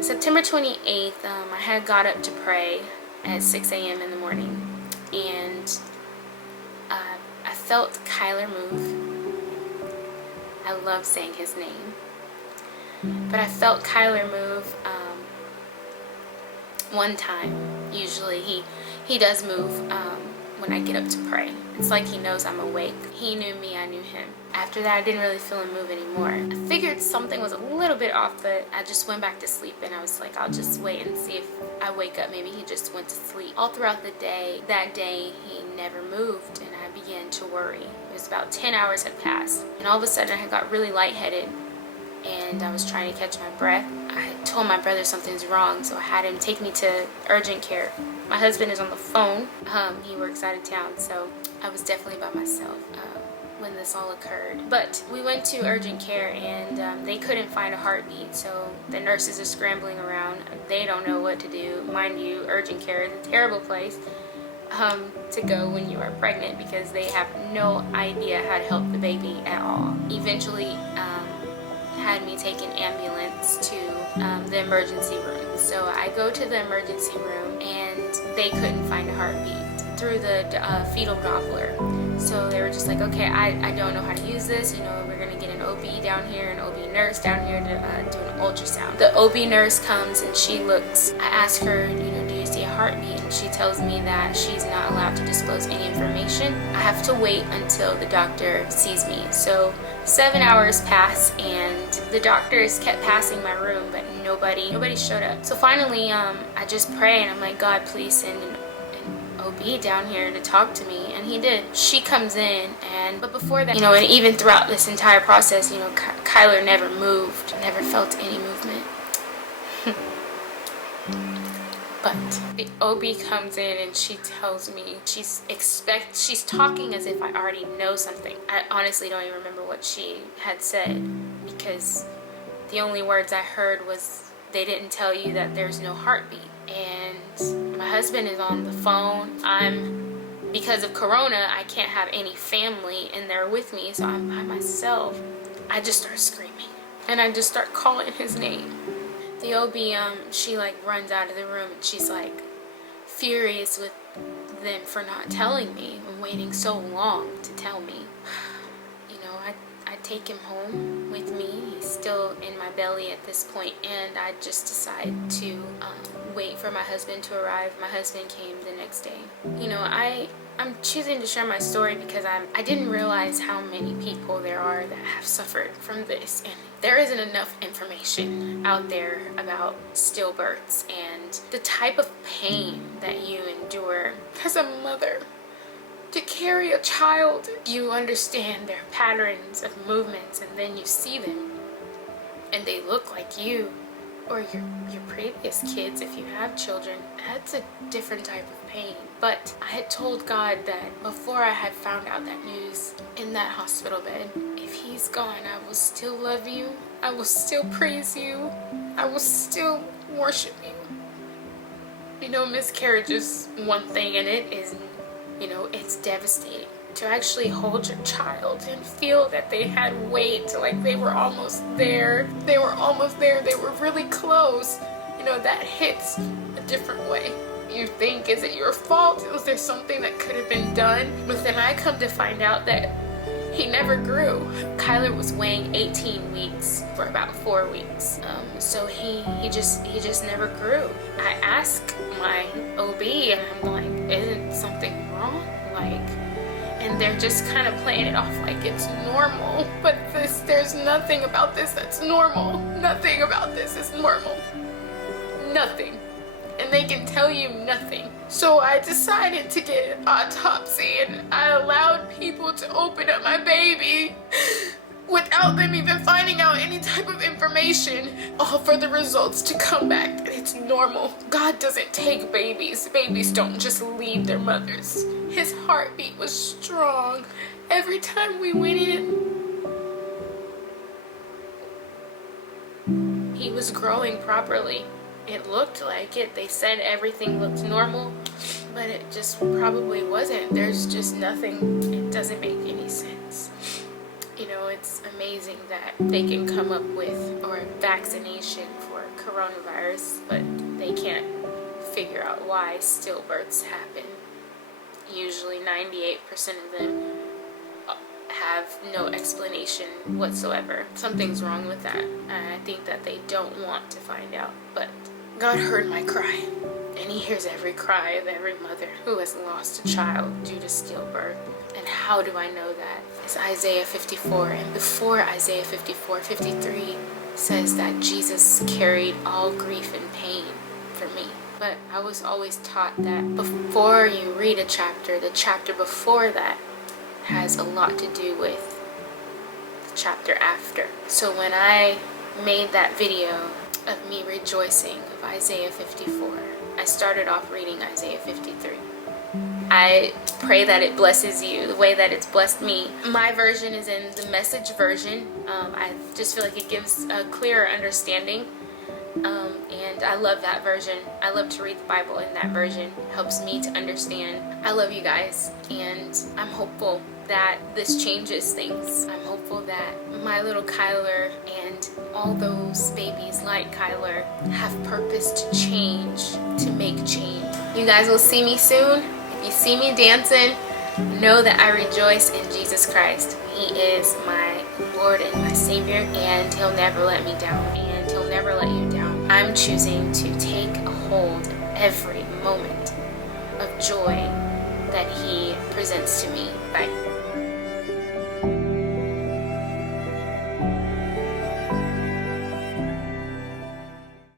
September 28th, I had got up to pray at 6 a.m. in the morning, and I felt Kyler move. I love saying his name, but I felt Kyler move one time. Usually he does move when I get up to pray. It's like he knows I'm awake. He knew me, I knew him. After that, I didn't really feel him move anymore. I figured something was a little bit off, but I just went back to sleep, and I was like, I'll just wait and see if I wake up. Maybe he just went to sleep. All throughout the day, that day, he never moved, and I began to worry. It was about 10 hours had passed, and all of a sudden I got really lightheaded, and I was trying to catch my breath. I told my brother something's wrong, so I had him take me to urgent care. My husband is on the phone. He works out of town, so I was definitely by myself when this all occurred. But we went to urgent care, and they couldn't find a heartbeat, so the nurses are scrambling around. They don't know what to do. Mind you, urgent care is a terrible place to go when you are pregnant, because they have no idea how to help the baby at all. Eventually had me take an ambulance to the emergency room. So I go to the emergency room, and they couldn't find a heartbeat through the fetal Doppler. So they were just like, okay, I don't know how to use this. You know, we're gonna get an OB down here, an OB nurse down here to do an ultrasound. The OB nurse comes and she looks. I ask her, you know, do you see a heartbeat? And she tells me that she's not allowed to disclose any information. I have to wait until the doctor sees me. So 7 hours pass, and the doctors kept passing my room, but nobody showed up. So finally, I just pray, and I'm like, God, please send an OB down here to talk to me, and he did. She comes in, but before that, you know, and even throughout this entire process, you know, Kyler never moved, never felt any movement. But the OB comes in, and she tells me she's talking as if I already know something. I honestly don't even remember what she had said, because the only words I heard was, they didn't tell you that there's no heartbeat. And my husband is on the phone. Because of Corona, I can't have any family in there with me, so I'm by myself. I just start screaming, and I just start calling his name. The OB, she like runs out of the room, and she's like furious with them for not telling me and waiting so long to tell me. You know, I take him home with me. He's still in my belly at this point, and I just decide to wait for my husband to arrive. My husband came the next day. You know, I'm choosing to share my story because I didn't realize how many people there are that have suffered from this, and there isn't enough information out there about stillbirths and the type of pain that you endure as a mother to carry a child. You understand their patterns of movements, and then you see them and they look like you or your previous kids if you have children. That's a different type of pain. But I had told God that before I had found out that news in that hospital bed, if he's gone, I will still love you. I will still praise you. I will still worship you. You know, miscarriage is one thing, and it is, you know, it's devastating to actually hold your child and feel that they had weight, like they were almost there. They were almost there. They were really close. You know, that hits a different way. You think, is it your fault? Was there something that could have been done? But then I come to find out that he never grew. Kyler was weighing 18 weeks for about 4 weeks. So he just never grew. I asked my OB, and I'm like, isn't something wrong? And they're just kind of playing it off like it's normal. But there's nothing about this that's normal. Nothing about this is normal. Nothing. And they can tell you nothing. So I decided to get an autopsy, and I allowed people to open up my baby without them even finding out any type of information, all for the results to come back that it's normal. God doesn't take babies. Babies don't just leave their mothers. His heartbeat was strong. Every time we went in, he was growing properly. It looked like it. They said everything looked normal, but it just probably wasn't. There's just nothing. It doesn't make any sense. You know, it's amazing that they can come up with, or vaccination for coronavirus, but they can't figure out why stillbirths happen. Usually 98% of them have no explanation whatsoever. Something's wrong with that, and I think that they don't want to find out. But God heard my cry, and He hears every cry of every mother who has lost a child due to stillbirth. And how do I know that? It's Isaiah 54, and before Isaiah 54, 53 says that Jesus carried all grief and pain for me. But I was always taught that before you read a chapter, the chapter before that has a lot to do with the chapter after. So when I made that video of me rejoicing of Isaiah 54, I started off reading Isaiah 53. I pray that it blesses you the way that it's blessed me. My version is in the Message version. I just feel like it gives a clearer understanding. And I love that version. I love to read the Bible in that version. It helps me to understand. I love you guys, and I'm hopeful that this changes things. I'm hopeful that my little Kyler and all those babies like Kyler have purpose to change, to make change. You guys will see me soon. If you see me dancing, know that I rejoice in Jesus Christ. He is my Lord and my Savior, and He'll never let me down, and He'll never let you down. I'm choosing to take a hold of every moment of joy that He presents to me. Bye.